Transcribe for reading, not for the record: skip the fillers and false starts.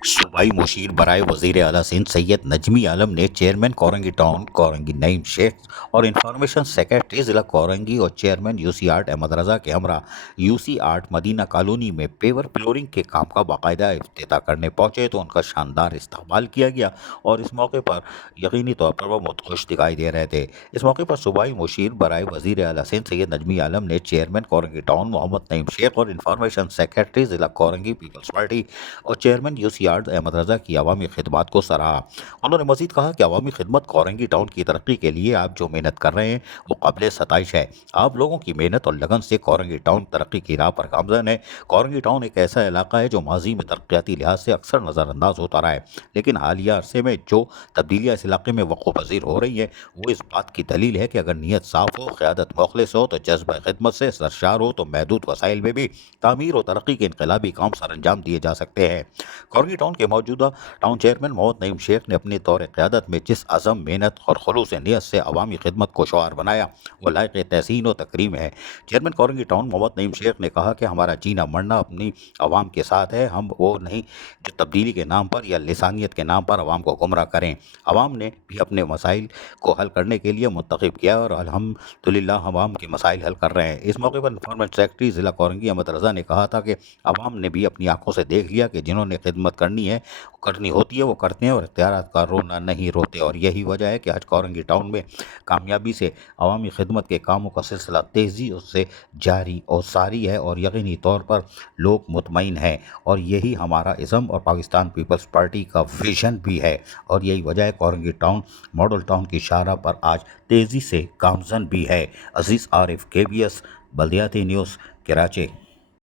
सूबाई मुशीर बराए वज़ीर आला सिंध सैयद नजमी आलम ने चेयरमैन कोरंगी टाउन कोरंगी नईम शेख और इंफॉर्मेशन सेक्रेटरी ज़िला कोरंगी और चेयरमैन यूसी आर्ट अहमद रज़ा के हमरा यूसी आर्ट मदीना कॉलोनी में पेवर फ्लोरिंग के काम का बाकायदा इफ्तिताह करने पहुंचे तो उनका शानदार इस्तकबाल किया गया और इस मौके पर यकीनी तौर पर वो मुतखुश दिखाई दे रहे थे। इस मौके पर सूबाई मुशीर बराए वज़ीर आला सिंध सैयद नजमी आलम ने चेयरमैन कोरंगी टाउन मोहम्मद नईम शेख और इंफॉर्मेशन सेक्रेटरी ज़िला कोरंगी पीपल्स पार्टी और चेयरमैन यूसी आर्ट अहमद रज़ा की अवामी खिदमत को सराहा। उन्होंने मजीद कहा कि अवामी खिदमत कोरंगी टाउन की तरक्की के लिए आप जो मेहनत कर रहे हैं वो काबिल सताइश है। आप लोगों की मेहनत और लगन से कोरंगी टाउन तरक्की की राह पर गामजन है। कोरंगी टाउन एक ऐसा इलाका है जो माजी में तरक्याती लिहाज से अक्सर नज़रअंदाज होता रहा है, लेकिन हालिया अरसे में जो तब्दीलियाँ इस इलाके में वक़्फ़ पज़ीर हो रही हैं वो इस बात की दलील है कि अगर नीयत साफ़ हो, क़यादत मुखलिस हो, तो जज्बा खिदमत से सरशार हो तो महदूद वसाइल में भी तामीर और तरक्की के इनकलाबी काम सर अंजाम दिए जा सकते हैं। कोरंगी टाउन के मौजूदा टाउन चेयरमैन मोहम्मद नईम शेख ने अपने दौर क़यादत में जिस अज़म, मेहनत और खलूस नीयत से अवामी खिदमत को शुआर बनाया वो लायक तहसीन व तकरीम है। चेयरमैन कोरंगी टाउन मोहम्मद नईम शेख ने कहा कि हमारा जीना मरना अपनी आवाम के साथ है। हम वो नहीं जो तब्दीली के नाम पर या लिसानियत के नाम पर आवाम को गुमराह करें। आवाम ने भी अपने मसाइल को हल करने के लिए मुंतखब किया और अल्हम्दुलिल्लाह आवाम के मसाइल हल कर रहे हैं। इस मौके पर इंफॉर्मेशन सेक्रेटरी ज़िला कोरंगी अहमद रज़ा ने कहा था कि आवाम ने भी अपनी आंखों से देख लिया कि जिन्होंने खिदमत करनी होती है वो करते हैं और इख्तियारात का रोना नहीं रोते, और यही वजह है कि आज कोरंगी टाउन में कामयाबी से अवामी खिदमत के कामों का सिलसिला तेज़ी से जारी और सारी है और यकीनी तौर पर लोग मुतमईन हैं, और यही हमारा इज़्म और पाकिस्तान पीपल्स पार्टी का विजन भी है, और यही वजह है कोरंगी टाउन मॉडल टाउन की शाहराह पर आज तेज़ी से गामजन भी है। अजीज़ आरिफ, KBS बल्दियाती न्यूज़, कराची।